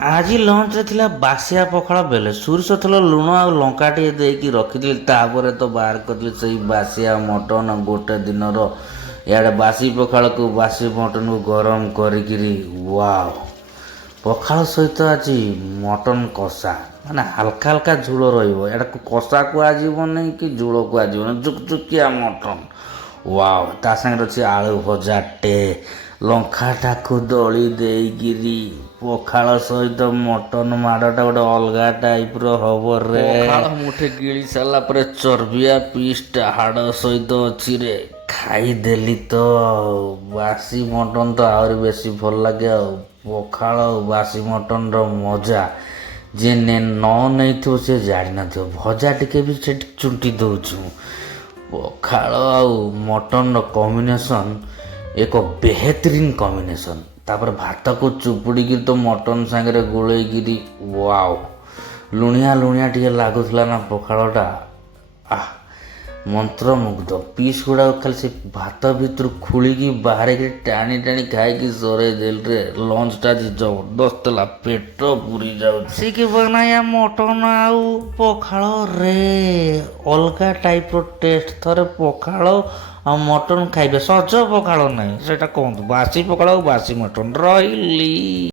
ଆଜି ଲଞ୍ଚରେ ଥିଲା ବାସିଆ ପଖାଳ ବେଲେ ସୋରିଷ ତେଲ ଲୁଣ ଆଉ ଲଙ୍କା ଟିକେ ଦେଇକି ରଖିଥିଲି। ତାପରେ ତ ବାହାର କରିଥିଲି ସେଇ ବାସିଆ ମଟନ ଗୋଟେ ଦିନର। ଇଆଡ଼େ ବାସି ପଖାଳକୁ ବାସି ମଟନକୁ ଗରମ କରିକିରି ୱାଓ। ପଖାଳ ସହିତ ଆଜି ମଟନ କଷା, ମାନେ ହାଲକା ହାଲକା ଝୋଳ ରହିବ। ଏଟାକୁ କଷା କୁହାଯିବନି କି ଝୋଳ କୁହାଯିବନି, ଜୁକଜୁକିଆ ମଟନ। ୱାଓ, ତା ସାଙ୍ଗରେ ଅଛି ଆଳୁ ଭଜାଟେ, ଲଙ୍କାଟାକୁ ଦଳି ଦେଇକିରି ପଖାଳ ସହିତ ମଟନ ମାଡ଼ଟା ଗୋଟେ ଅଲଗା ଟାଇପ୍ର ହବ ରେ। ପଖାଳ ମୁଠେ ଗିଳି ସାରିଲା ପରେ ଚର୍ବିଆ ପିସ୍ଟା ହାଡ଼ ସହିତ ଅଛି ରେ। ଖାଇଦେଲି ତ ଆଉ। ବାସି ମଟନ ତ ଆହୁରି ବେଶୀ ଭଲ ଲାଗେ ଆଉ। ପଖାଳ ଆଉ ବାସି ମଟନର ମଜା ଯିଏ ନ ନେଇଥିବ ସେ ଜାଣିନଥିବ। ଭଜା ଟିକେ ବି ସେଠି ଚୁଣ୍ଟି ଦେଉଛି ମୁଁ। ପଖାଳ ଆଉ ମଟନର କମ୍ବିନେସନ୍ ଏକ ବେହେତରିନ୍ କମ୍ବିନେସନ୍। ତାପରେ ଭାତକୁ ଚୁପୁଡ଼ିକିରି ତ ମଟନ ସାଙ୍ଗରେ ଗୋଳେଇକିରି ୱାଓ। ଲୁଣିଆ ଲୁଣିଆ ଟିକେ ଲାଗୁଥିଲା ନା ପଖାଳଟା, ଆଃ ମନ୍ତ୍ରମୁଗ୍ଧ। ପିସ୍ ଗୁଡ଼ାକ ଖାଲି ସେ ଭାତ ଭିତରୁ ଖୋଳିକି ବାହାରିକି ଟାଣି ଟାଣି ଖାଇକି ସରେଇ ଦେଲିରେ। ଲଞ୍ଚଟା ଆଜି ଜବରଦସ୍ତ ଥିଲା, ପେଟ ପୁରି ଯାଉଛି। ସିକି ବନାୟା ମଟନ ଆଉ ପଖାଳରେ ଅଲଗା ଟାଇପ୍ର ଟେଷ୍ଟ। ଥରେ ପଖାଳ ଆଉ ମଟନ ଖାଇବେ, ସଜ ପଖାଳ ନାହିଁ, ସେଇଟା କୁହନ୍ତୁ। ବାସି ପଖାଳ ଆଉ ବାସି ମଟନ। ରହିଲି।